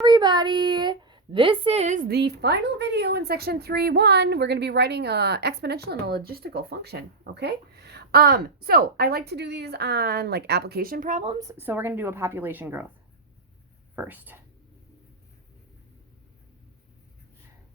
Everybody, this is the final video in section 3.1. We're going to be writing a exponential and a logistical function, okay? So I like to do these on like application problems. So we're going to do a population growth first.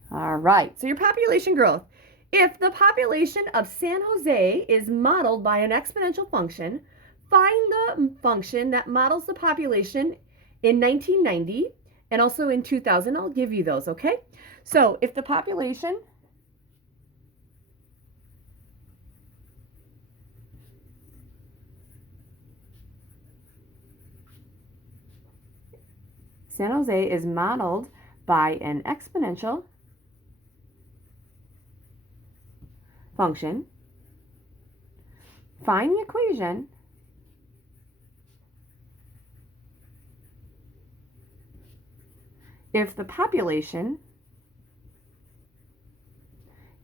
All right, so your population growth. If the population of San Jose is modeled by an exponential function, find the function that models the population in 1990 and also in 2000. I'll give you those, okay? So if the population San Jose is modeled by an exponential function, find the equation if the population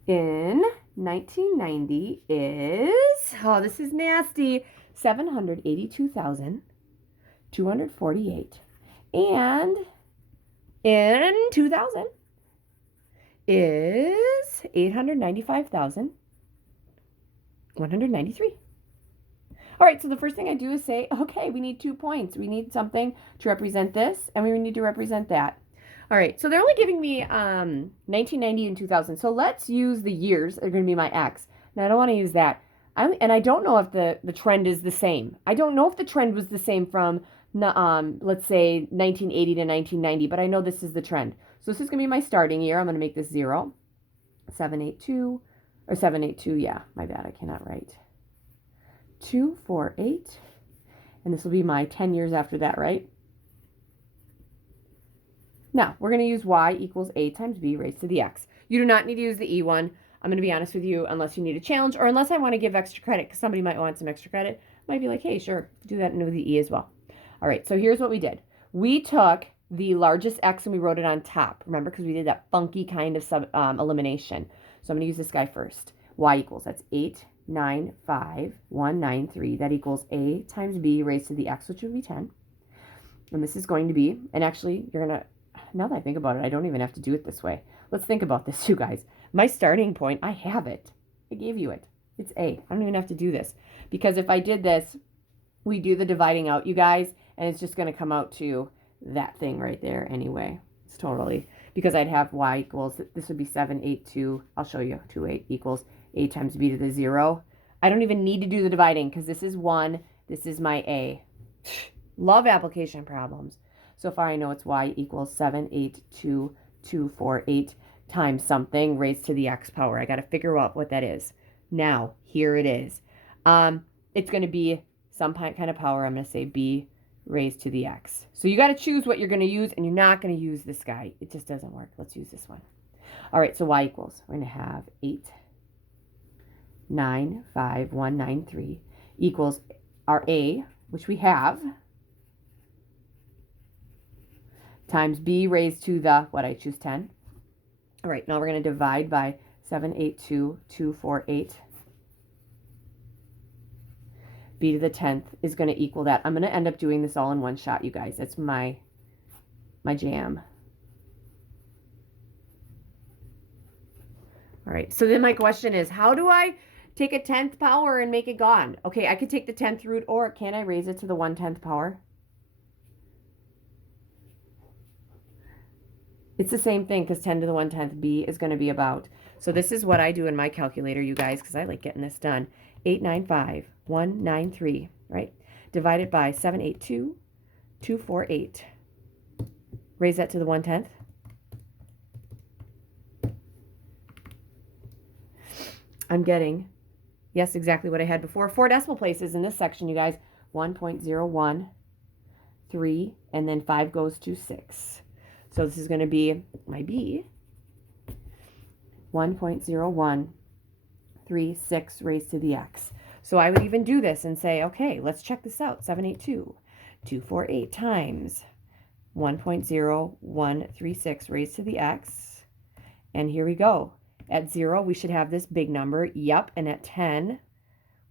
in 1990 is, oh, this is nasty, 782,248. And in 2000 is 895,193. All right, so the first thing I do is say, okay, we need 2 points. We need something to represent this, and we need to represent that. All right, so they're only giving me 1990 and 2000. So let's use the years. They're going to be my X. Now, I don't want to use that. And I don't know if the trend is the same. I don't know if the trend was the same from, let's say, 1980 to 1990, but I know this is the trend. So this is going to be my starting year. I'm going to make this 0. 782, or 782, yeah, my bad, I cannot write. 248, and this will be my 10 years after that, right? Now, we're going to use y equals a times b raised to the x. You do not need to use the e one. I'm going to be honest with you, unless you need a challenge, or unless I want to give extra credit, because somebody might want some extra credit. Might be like, hey, sure, do that and with the e as well. All right, so here's what we did. We took the largest x and we wrote it on top. Remember, because we did that funky kind of elimination. So I'm going to use this guy first. Y equals, that's 895,193. That equals a times b raised to the x, which would be 10. And this is going to be, and actually, you're going to, now that I think about it, I don't even have to do it this way. Let's think about this, you guys. My starting point, I have it. I gave you it. It's a. I don't even have to do this. Because if I did this, we do the dividing out, you guys, and it's just going to come out to that thing right there anyway. It's totally, because I'd have y equals, this would be 782, I'll show you, 28 equals a times b to the 0. I don't even need to do the dividing because this is 1, this is my a. Love application problems. So far I know it's y equals 782,248 times something raised to the x power. I got to figure out what that is. Now, here it is. It's going to be some kind of power. I'm going to say b raised to the x. So you got to choose what you're going to use, and you're not going to use this guy. It just doesn't work. Let's use this one. All right, so y equals, we're going to have 895,193 equals our a, which we have, times b raised to the, what, I choose 10. All right, now we're going to divide by 782,248. B to the 10th is going to equal that. I'm going to end up doing this all in one shot, you guys. That's my jam. All right, so then my question is, how do I take a 10th power and make it gone? Okay, I could take the 10th root, or can I raise it to the 1/10th power? It's the same thing, because 10 to the 1/10th b is going to be about. So this is what I do in my calculator, you guys, because I like getting this done. 895,193, right? Divided by 782,248. Raise that to the 1/10th. I'm getting, yes, exactly what I had before. 4 decimal places in this section, you guys. 1.013, and then 5 goes to 6. So this is going to be my b, 1.0136 raised to the x. So I would even do this and say, okay, let's check this out. 782,248 times 1.0136 raised to the x. And here we go. At 0, we should have this big number. Yep. And at 10,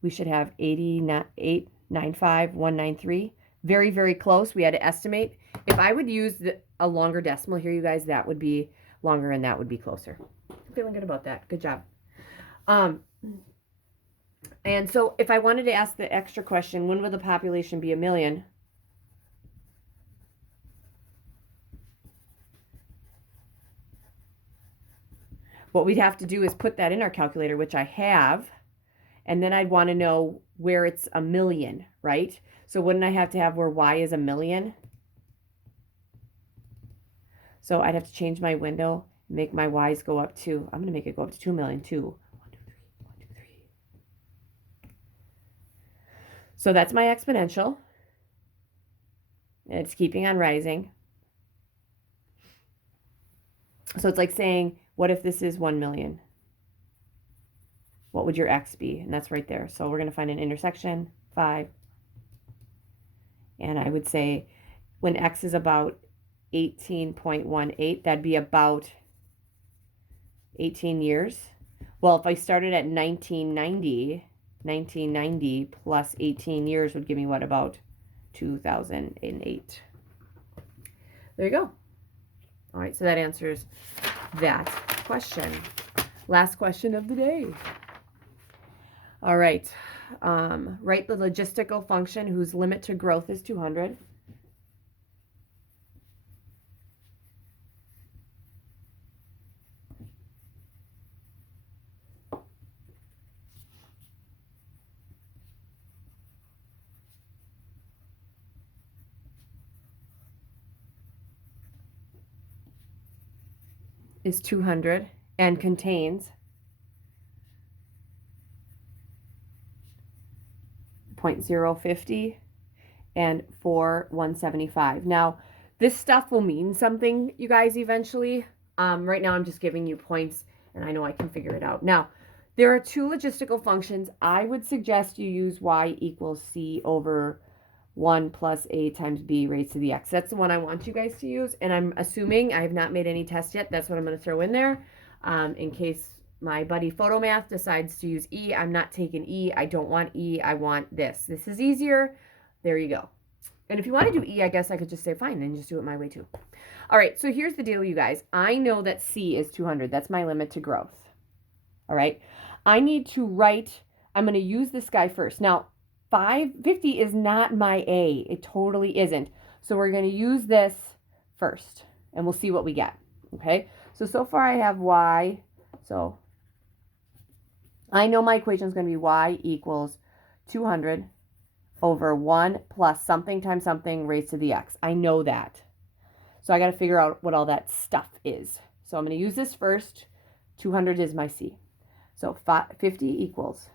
we should have 895,193. Very, very close. We had to estimate. If I would use a longer decimal here, you guys, that would be longer and that would be closer. I'm feeling good about that. Good job. And so if I wanted to ask the extra question, when will the population be 1,000,000? What we'd have to do is put that in our calculator, which I have, and then I'd want to know where it's 1,000,000, right? So wouldn't I have to have where y is 1,000,000? So I'd have to change my window, make my y's go up to, I'm going to make it go up to 2,000,000 too. 1, 2, 3, 1, 2, 3. So that's my exponential. And it's keeping on rising. So it's like saying, what if this is 1,000,000? What would your x be? And that's right there. So we're going to find an intersection, 5. And I would say when x is about 18.18, that'd be about 18 years. Well, if I started at 1990 plus 18 years would give me what, about 2008. There you go. All right, so that answers that question. Last question of the day. All right, write the logistical function whose limit to growth is 200. Is 200 and contains 0.050 and 175. Now, this stuff will mean something, you guys, eventually. Right now, I'm just giving you points, and I know I can figure it out. Now, there are two logistical functions. I would suggest you use y equals c over 1 plus a times b raised to the x. That's the one I want you guys to use, and I'm assuming I have not made any tests yet. That's what I'm going to throw in there in case my buddy Photomath decides to use E. I'm not taking E. I don't want E. I want this. This is easier. There you go. And if you want to do E, I guess I could just say, fine, then just do it my way too. All right, so here's the deal, you guys. I know that C is 200. That's my limit to growth. All right. I need to write, I'm going to use this guy first. Now, 550 is not my A. It totally isn't. So we're going to use this first, and we'll see what we get. Okay, so far I have y. So I know my equation is going to be y equals 200 over 1 plus something times something raised to the x. I know that. So I got to figure out what all that stuff is. So I'm going to use this first. 200 is my C. So 50 equals,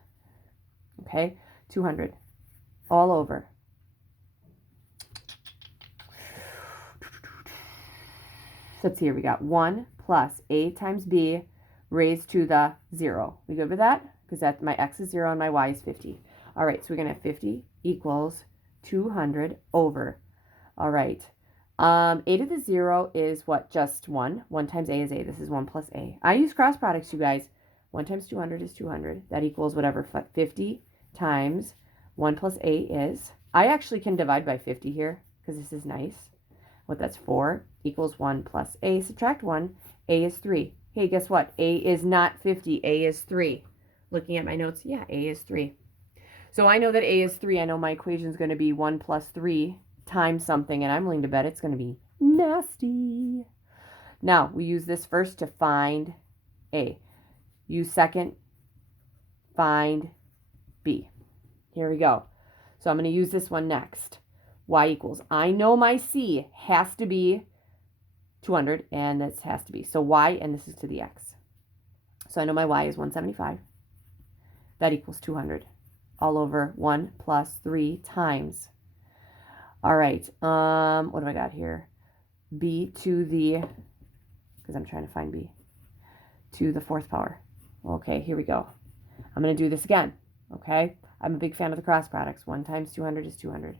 okay, 200 all over. Let's see here. We got 1 plus a times b raised to the 0. We good with that? Because that my x is 0 and my y is 50. All right, so we're going to have 50 equals 200 over. All right. A to the 0 is what? Just 1. 1 times a is a. This is 1 plus a. I use cross products, you guys. 1 times 200 is 200. That equals whatever 50 times 1 plus a is. I actually can divide by 50 here because this is nice. What that's 4 equals 1 plus a. Subtract 1. A is 3. Hey, guess what? A is not 50. A is 3. Looking at my notes, yeah, a is 3. So I know that a is 3. I know my equation is going to be 1 plus 3 times something, and I'm willing to bet it's going to be nasty. Now, we use this first to find a. Use second, find b. Here we go. So I'm going to use this one next. Y equals, I know my C has to be 200, and this has to be. So y, and this is to the x. So I know my y is 175. That equals 200. All over 1 plus 3 times. All right, what do I got here? B to the, because I'm trying to find B, to the 4th power. Okay, here we go. I'm going to do this again, okay? I'm a big fan of the cross products. 1 times 200 is 200.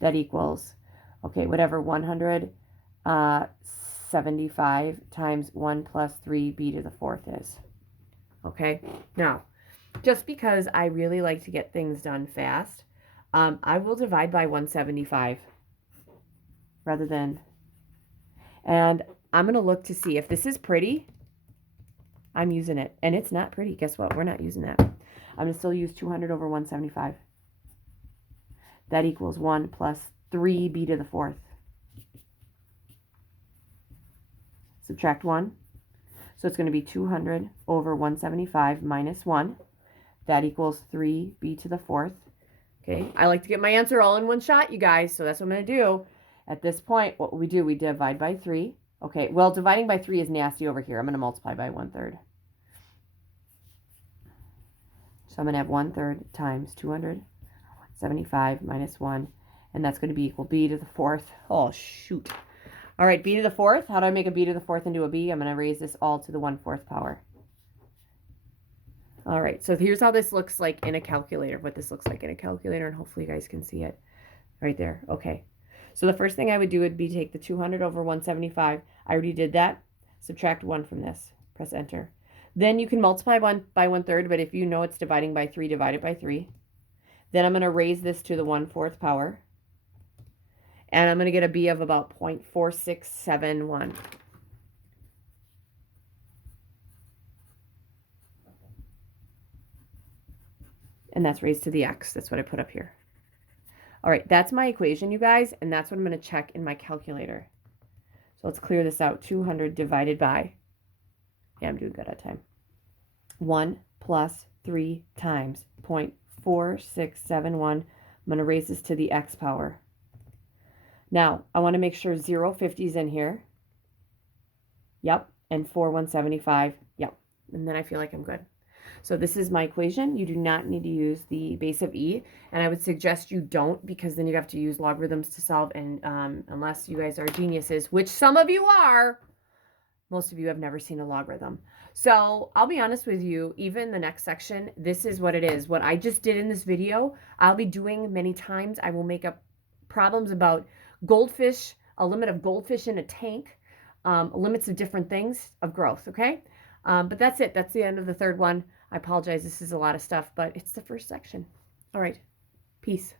That equals, okay, whatever 175 times 1 plus 3b to the 4th is. Okay, now, just because I really like to get things done fast, I will divide by 175. rather than, and I'm going to look to see if this is pretty. I'm using it, and it's not pretty. Guess what? We're not using that. I'm going to still use 200 over 175. That equals 1 plus 3b to the 4th. Subtract 1. So it's going to be 200 over 175 minus 1. That equals 3b to the 4th. Okay, I like to get my answer all in one shot, you guys, so that's what I'm going to do. At this point, what we do, we divide by 3. Okay, well, dividing by 3 is nasty over here. I'm going to multiply by 1/3. So I'm going to have 1/3 times 275 minus 1, and that's going to be equal b to the 4th. Oh, shoot. All right, b to the 4th. How do I make a b to the 4th into a b? I'm going to raise this all to the 1/4 power. All right, so here's how this looks like in a calculator, what this looks like in a calculator, and hopefully you guys can see it right there. Okay, so the first thing I would do would be take the 200 over 175. I already did that. Subtract 1 from this. Press enter. Then you can multiply 1 by 1/3, but if you know it's dividing by 3, divide it by 3. Then I'm going to raise this to the 1/4 power. And I'm going to get a b of about 0.4671. And that's raised to the x. That's what I put up here. All right, that's my equation, you guys, and that's what I'm going to check in my calculator. So let's clear this out. 200 divided by, yeah, I'm doing good at time. 1 plus 3 times 0.4671. I'm going to raise this to the x power. Now, I want to make sure 0.50 is in here. Yep, and 4/175. Yep, and then I feel like I'm good. So this is my equation. You do not need to use the base of e, and I would suggest you don't, because then you have to use logarithms to solve, and unless you guys are geniuses, which some of you are, most of you have never seen a logarithm. So I'll be honest with you, even the next section, this is what it is. What I just did in this video, I'll be doing many times. I will make up problems about goldfish, a limit of goldfish in a tank, limits of different things of growth, okay? But that's it. That's the end of the third one. I apologize. This is a lot of stuff, but it's the first section. All right. Peace.